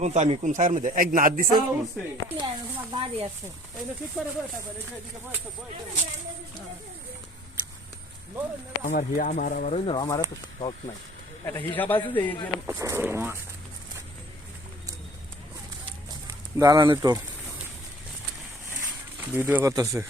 কোন তো আমি কোন সাইর মধ্যে এক নাদ দিছে আমার আমার ওই না আমার তো শখ নাই একটা হিসাব আছে যে দাঁড়ানি তো ভিডিও করতেছে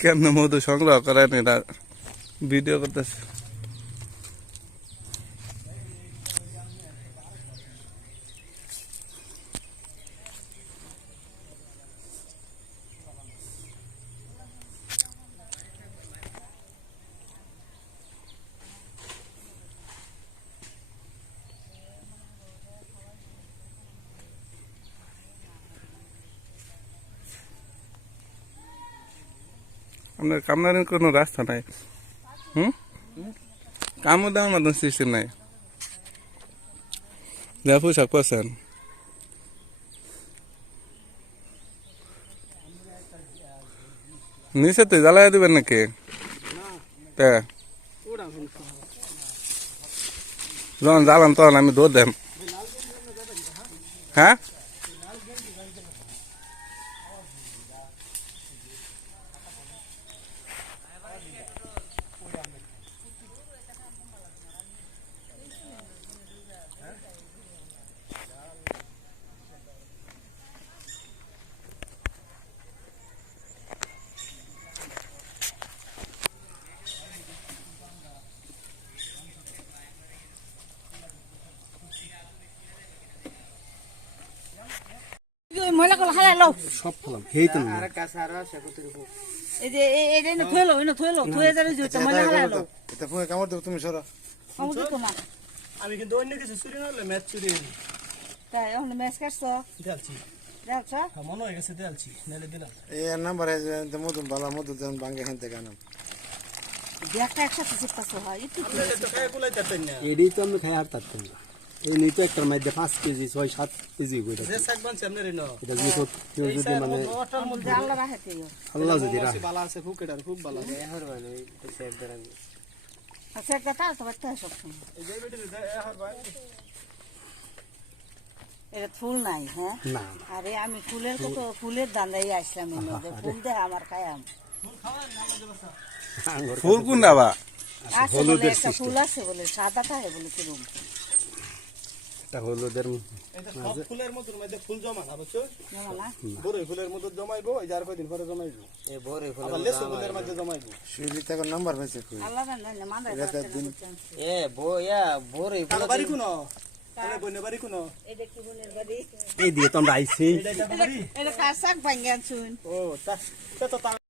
কেমন মধু সংগ্রহ করেন এটা ভিডিও করতেছে আপনার কামনার কোনো রাস্তা নাই কামও দেওয়ার মতন সিস্টেম নাই যা পোশাক পাচ্ছেন নিচে তো জ্বালাই দেবেন নাকি যখন জ্বালান তখন আমি দৌড় দেন হ্যাঁ সব ফলাম হেই তো না এই যে এই না থইলো থুয়ে যাবে যে ময়লা হালালো এটা ফোনে কামড় দেব তুমি সরো কামু দিত না আমি কিন্তু অন্য কিছু চুরি না হলে ম্যাচ চুরি তাই এখন ম্যাচ কাটছো দেলছি দেখছ মনে হয়ে গেছে দেলছি নালে দিলাম এই নাম্বার আছে মধু বালা মধু দেন বাঙ্গে হেনতে গানাম একটা একসাথে চিপকাছো হয় একটু তো খায় কুলাই তাতেন না এডি তো আমি খাই আর পারতাম না এই নিই তো একটার মধ্যে 5 কেজি 6-7 কেজি কইরা যে শাক বানছে আপনার নো এটা কেউ যদি মানে ওটার মধ্যে আল্লাহ রাখতে আল্লাহ যদি রাখে বালা আছে ফুকেটার খুব বালা এহর মানে সেভ দেন আচ্ছা একটা তার তো বাচ্চা সব এই যে বেটি এহর ভাই এটা ফুল নাই হ্যাঁ না আরে আমি ফুলের দান্দাই আসলাম ফুল দে আমার খায়াম ফুল কোনটা বা হলুদের একটা ফুল আছে বলে সাদা থাকে বলে কিরম এটা হলুদের এটা সব ফুলের মধ্যে ফুল জমা না বুঝছো জানো না বড়ই ফুলের মধ্যে জমাইবো এই যার কয়দিন পরে জমাইবো এই বড় আবার লেসু ফুলের মধ্যে জমাইবো সুইলি থেকে নাম্বার পেয়েছে কই আল্লাহ জানে মান্দা এ বয়া বড় কার বাড়ি কোন তাহলে বনে বাড়ি কোন এটা কি বোনের বাড়ি এই দিয়ে তো আমরা আইছি এটা বাড়ি এটা কার শাক ভাঙ্গান শুন ও তা তো